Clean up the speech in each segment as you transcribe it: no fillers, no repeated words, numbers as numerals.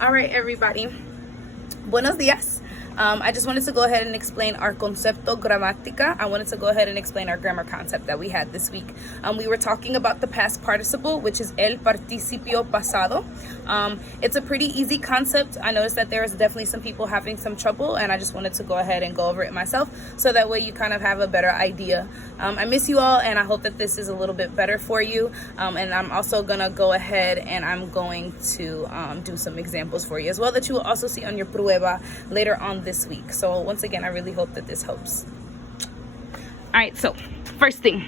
All right, everybody. Buenos días. I just wanted to go ahead and explain our concepto gramática. I wanted to go ahead and explain our grammar concept that we had this week. We were talking about the past participle, which is el participio pasado. It's a pretty easy concept. I noticed that there's definitely some people having some trouble, and I just wanted to go ahead and go over it myself so that way you kind of have a better idea. I miss you all, and I hope that this is a little bit better for you. And I'm also going to go ahead and I'm going to do some examples for you as well that you will also see on your prueba later on this week. So once again, I really hope that this helps. All right, so first thing,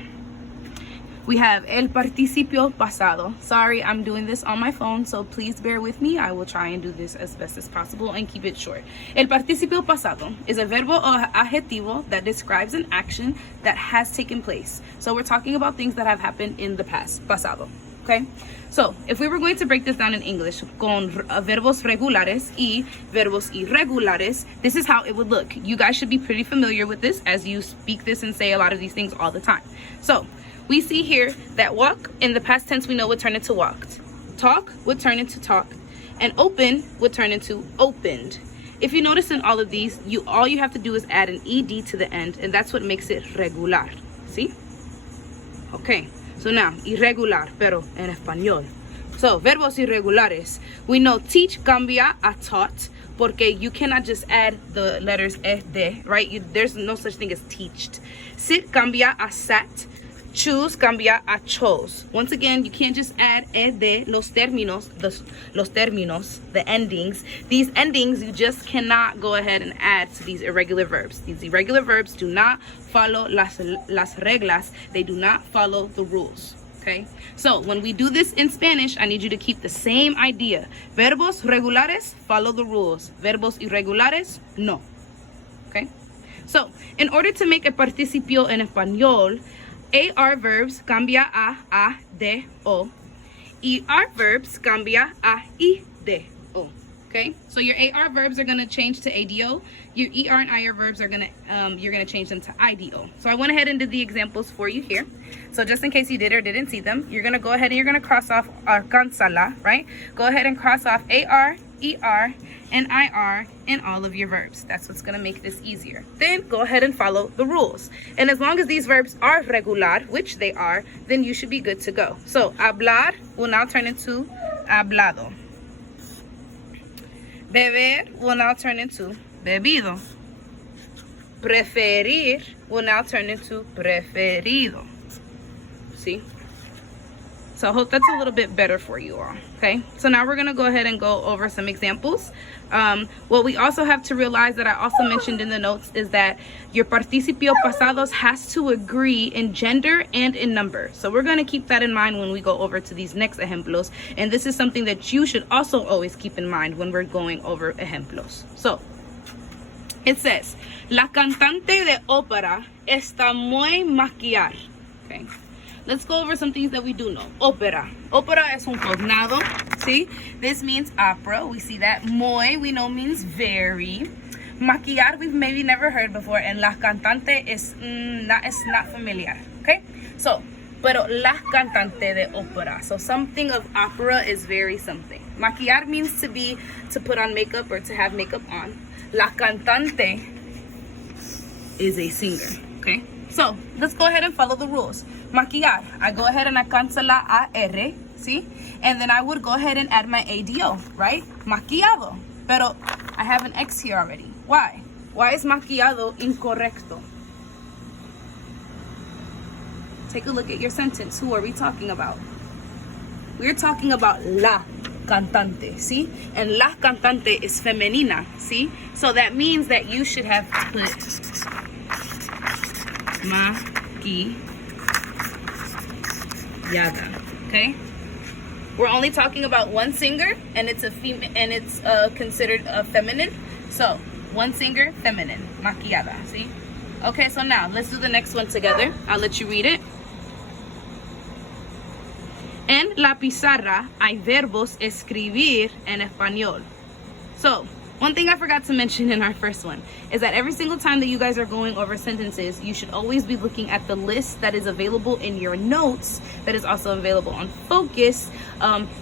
we have el participio pasado. Sorry, I'm doing this on my phone, so please bear with me. I will try and do this as best as possible and keep it short. El participio pasado is a verbo o adjetivo that describes an action that has taken place. So we're talking about things that have happened in the past, pasado. Okay, so if we were going to break this down in English con verbos regulares y verbos irregulares, this is how it would look. You guys should be pretty familiar with this as you speak this and say a lot of these things all the time. So we see here that walk in the past tense we know would turn into walked. Talk would turn into talked. And open would turn into opened. If you notice in all of these, all you have to do is add an ed to the end, and that's what makes it regular. See? Okay. So now, irregular, pero en español. So, verbos irregulares. We know teach cambia a taught, porque you cannot just add the letters de, right? There's no such thing as teached. Sit cambia a sat. Choose cambia a chose. Once again, you can't just add de, los términos, the endings. These endings, you just cannot go ahead and add to these irregular verbs. These irregular verbs do not follow las reglas. They do not follow the rules. Okay? So when we do this in Spanish, I need you to keep the same idea. Verbos regulares follow the rules. Verbos irregulares, no. Okay? So in order to make a participio en español, AR verbs cambia a, de, o. ER verbs cambia a, I, de, o. Okay? So your AR verbs are going to change to ADO. Your ER and IR verbs are you're going to change them to IDO. So I went ahead and did the examples for you here. So just in case you did or didn't see them, you're going to go ahead and you're going to cross off alcanzala, right? Go ahead and cross off AR, ER, and IR in all of your verbs. That's what's going to make this easier. Then go ahead and follow the rules. And as long as these verbs are regular, which they are, then you should be good to go. So hablar will now turn into hablado. Beber will now turn into bebido. Preferir will now turn into preferido. See? So I hope that's a little bit better for you all, okay? So now we're going to go ahead and go over some examples. What we also have to realize that I also mentioned in the notes is that your participio pasados has to agree in gender and in number. So we're going to keep that in mind when we go over to these next ejemplos. And this is something that you should also always keep in mind when we're going over ejemplos. So it says, la cantante de ópera está muy maquillada. Okay. Let's go over some things that we do know. Ópera. Ópera es un cognado. See? This means opera. We see that. Muy, we know, means very. Maquillar, we've maybe never heard before. And la cantante is not familiar. Okay? So, pero la cantante de ópera. So, something of opera is very something. Maquillar means to put on makeup or to have makeup on. La cantante is a singer. Okay? So, let's go ahead and follow the rules. Maquillar, I go ahead and I cancel la AR, see? And then I would go ahead and add my ADO, right? Maquillado. Pero I have an X here already. Why? Why is maquillado incorrecto? Take a look at your sentence. Who are we talking about? We're talking about la cantante, see? And la cantante is femenina, see? So that means that you should have put maquillada, okay? We're only talking about one singer, and it's a female, and it's considered a feminine. So one singer, feminine, maquillada. See? Okay, so now let's do the next one together. I'll let you read it. En la pizarra hay verbos escribir en español. So One thing I forgot to mention in our first one is that every single time that you guys are going over sentences, you should always be looking at the list that is available in your notes, that is also available on Focus.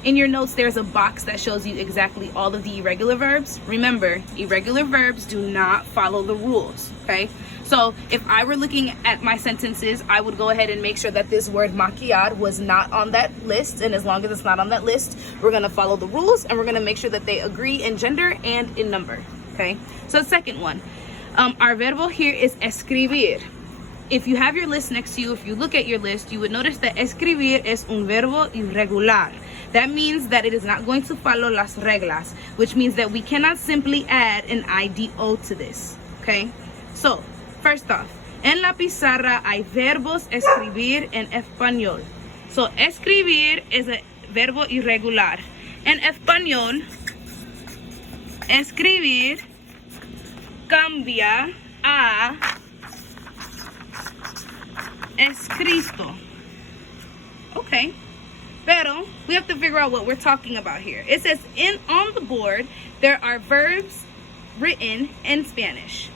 In your notes, there's a box that shows you exactly all of the irregular verbs. Remember, irregular verbs do not follow the rules, okay? So if I were looking at my sentences, I would go ahead and make sure that this word maquillar was not on that list. And as long as it's not on that list, we're going to follow the rules and we're going to make sure that they agree in gender and in number. Okay. So the second one, our verbo here is escribir. If you have your list next to you, if you look at your list, you would notice that escribir es un verbo irregular. That means that it is not going to follow las reglas, which means that we cannot simply add an IDO to this. Okay. So first off, en la pizarra hay verbos escribir en español. So, escribir is a verbo irregular. En español, escribir cambia a escrito. Okay. Pero we have to figure out what we're talking about here. It says on the board, there are verbs written in Spanish.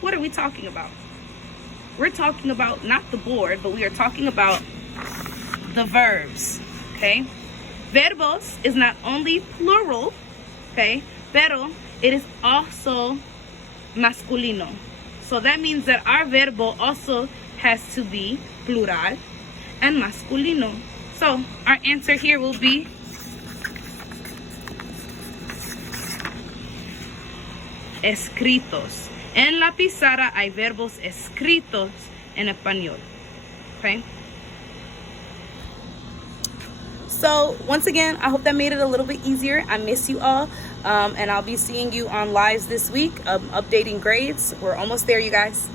What are we talking about? We're talking about not the board, but we are talking about the verbs, okay? Verbos is not only plural, okay? Pero it is also masculino. So that means that our verbo also has to be plural and masculino. So our answer here will be escritos. En la pizarra hay verbos escritos en español. Okay? So, once again, I hope that made it a little bit easier. I miss you all. And I'll be seeing you on lives this week, updating grades. We're almost there, you guys.